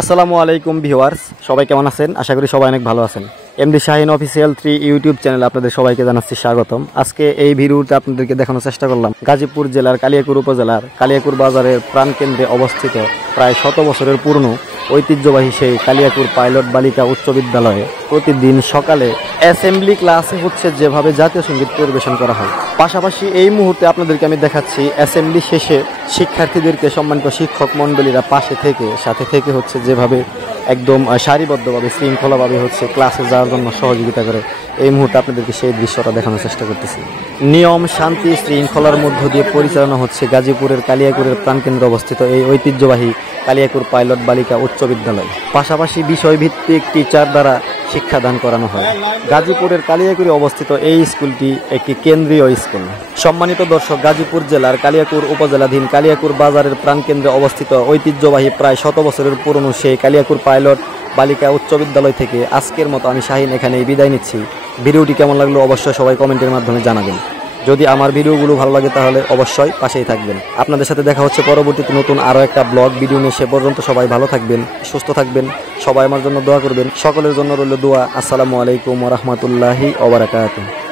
আসসালামু আলাইকুম ভিউয়ার্স, সবাই কেমন আছেন? আশা করি সবাই অনেক ভালো আছেন। এমডি শাহিন অফিসিয়াল 3 ইউটিউব চ্যানেলে আপনাদের সবাইকে জানাচ্ছি স্বাগতম। আজকে এই ভিডিওতে আপনাদেরকে দেখানোর চেষ্টা করলাম গাজীপুর জেলার কালিয়াকৈর উপজেলার কালিয়াকৈর বাজারের প্রাণকেন্দ্রে অবস্থিত প্রায় 100 বছরের পুরনো ঐতিহ্যবাহী সেই কালিয়াকৈর পাইলট বালিকা উচ্চ বিদ্যালয়ে প্রতিদিন সকালে অ্যাসেম্বলি ক্লাসে হচ্ছে যেভাবে জাতীয় সঙ্গীত পরিবেশন করা হয়, পাশাপাশি এই মুহূর্তে আপনাদেরকে আমি দেখাচ্ছি অ্যাসেম্বলি শেষে শিক্ষার্থীদেরকে সম্মানিত শিক্ষক মণ্ডলীরা সাথে থেকে হচ্ছে যেভাবে একদম সারিবদ্ধভাবে শৃঙ্খলাভাবে হচ্ছে ক্লাসে যাওয়ার জন্য সহযোগিতা করে। এই মুহূর্তে আপনাদেরকে সেই দৃশ্যটা দেখানোর চেষ্টা করতেছি। নিয়ম, শান্তি, শৃঙ্খলার মধ্য দিয়ে পরিচালনা হচ্ছে গাজীপুরের কালিয়াকৈরের প্রাণকেন্দ্রে অবস্থিত এই ঐতিহ্যবাহী কালিয়াকৈর পাইলট বালিকা উচ্চ বিদ্যালয়। পাশাপাশি বিষয়ভিত্তিক টিচার দ্বারা শিক্ষাদান করানো হয়। গাজীপুরের কালিয়াকৈরে অবস্থিত এই স্কুলটি একটি কেন্দ্রীয় স্কুল। সম্মানিত দর্শক, গাজীপুর জেলার কালিয়াকৈর উপজেলাধীন কালিয়াকৈর বাজারের প্রাণকেন্দ্রে অবস্থিত ঐতিহ্যবাহী প্রায় 100 বছরের পুরনো সেই কালিয়াকৈর পাইলট বালিকা উচ্চ বিদ্যালয় থেকে আজকের মতো আমি শাহিন এখানেই বিদায় নিচ্ছি। ভিডিওটি কেমন লাগলো অবশ্যই সবাই কমেন্টের মাধ্যমে জানাবেন। যদি আমার ভিডিওগুলো ভালো লাগে তাহলে অবশ্যই পাশেই থাকবেন। আপনাদের সাথে দেখা হচ্ছে পরবর্তীতে নতুন আরও একটা ব্লগ ভিডিও নিয়ে। সে পর্যন্ত সবাই ভালো থাকবেন, সুস্থ থাকবেন। সবাই আমার জন্য দোয়া করবেন। সকলের জন্য রইল দোয়া। আসসালামু আলাইকুম ওয়া রাহমাতুল্লাহি ওয়া বারাকাতুহু।